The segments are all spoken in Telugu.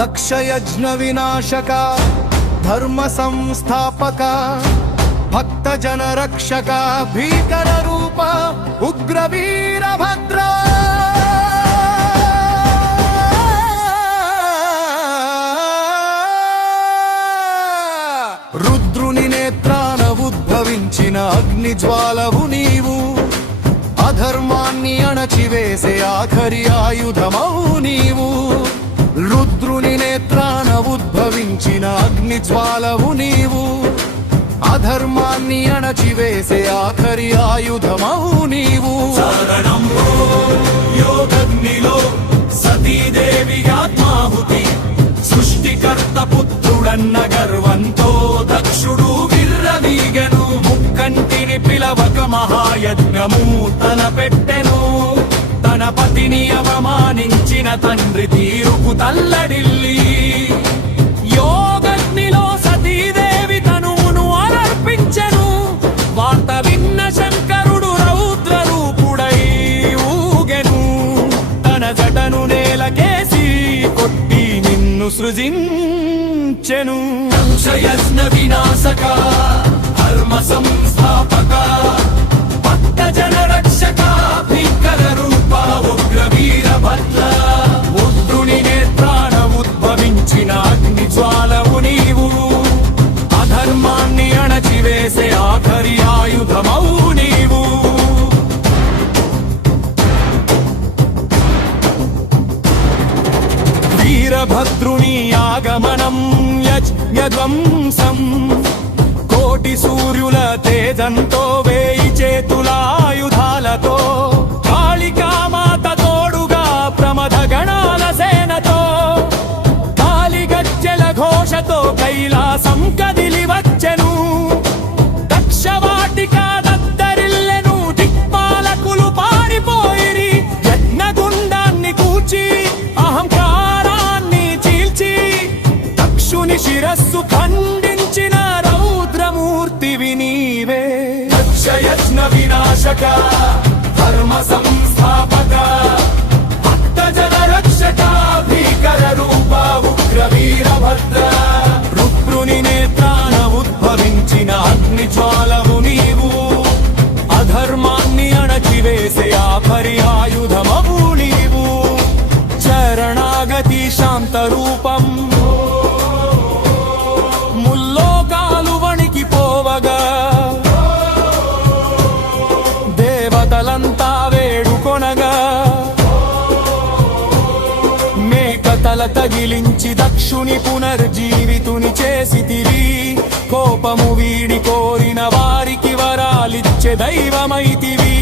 దక్షయజ్ఞ వినాశక ధర్మ సంస్థాపక భక్త జన రక్షక భీకర రూప ఉగ్ర వీరభద్ర రుద్రుని నేత్రాన ఉద్భవించిన అగ్ని జ్వాలవు నీవు అధర్మాన్ని అణచివేసే ఆఖరి ఆయుధమవు నీవు రుద్రుని నేత్రాన ఉద్భవించిన అగ్ని జ్వాలవు నీవు అధర్మాన్ని అణచివేసే ఆఖరి ఆయుధమవు నీవు యోగగ్నిలో సతీదేవి ఆత్మాహుతి సృష్టికర్త పుత్రుడన్న గర్వంతో దక్షుడు విర్రవీగెను ముక్కంటిని పిలవక మహాయజ్ఞము తలపెట్టెను తన పతిని అవమానించిన తండ్రి తీరుకు తల్లడిల్లి యోగగ్నిలో సతీదేవి తనువును అర్పించెను వార్త విన్న శంకరుడు రౌద్ర రూపుడై ఊగెను తన జటను నేలకేసి కొట్టి నిన్ను సృజించెను దక్షయజ్ఞ వినాశక ధర్మ సంస్థాపక భక్త జన రక్షక భీకర రూప ఉగ్ర వీరభద్ర రుద్రుని నేత్రాన ఉద్భవించిన అగ్ని జ్వాలవు నీవు అధర్మాన్ని అణచివేసే ఆఖరి ఆయుధమవు నీవు వీరభద్రుని ఆగమనం యజ్ఞధ్వంసం కోటి సూర్యుల తేజంతో వేయి చేతుల ఆయుధాలతో కాళికామాత తోడుగా ప్రమథ గణాల సేనతో కాలిగజ్జెల ఘోషతో కైలాసం కదిలి వచ్చెను దక్షవాటిక దద్దరిల్లెను దిక్పాలకులు పారిపోయిరి యజ్ఞగుండాన్ని కూచి అహంకారాన్ని చీల్చి దక్షుని శిరస్సు ఖండించిన రౌద్రమూర్తివి నీవే దక్షయజ్ఞ వినాశక ధర్మ సంస్థాపక భక్త జన రక్షక భీకర రూప ఉగ్ర వీరభద్ర రుద్రుని నేత్రాన ఉద్భవించిన అగ్ని జ్వాలవు నీవు అధర్మాన్ని అణచివేసే ఆఖరి ఆయుధమవు నీవు శరణాగతి శాంత రూపం ముల్లోకాలు వణికిపోవగా దేవతలంతా వేడుకొనగా మేకతల తగిలించి దక్షుని పునర్జీవితుని చేసితిరి కోపము వీడి కోరిన వారికి వరాలిచ్చే దైవమైతివి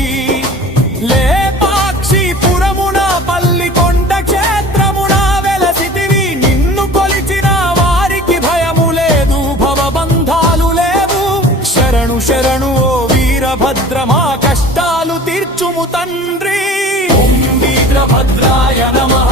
లేపాక్షి పురమున పల్లికొండ క్షేత్రమున వెలసితివి నిన్ను కొలిచిన వారికి భయము లేదు భవబంధాలు లేవు శరణు శరణు ఓ వీరభద్ర మా కష్టాలు తీర్చుము తండ్రి ఓం వీరభద్రాయ నమః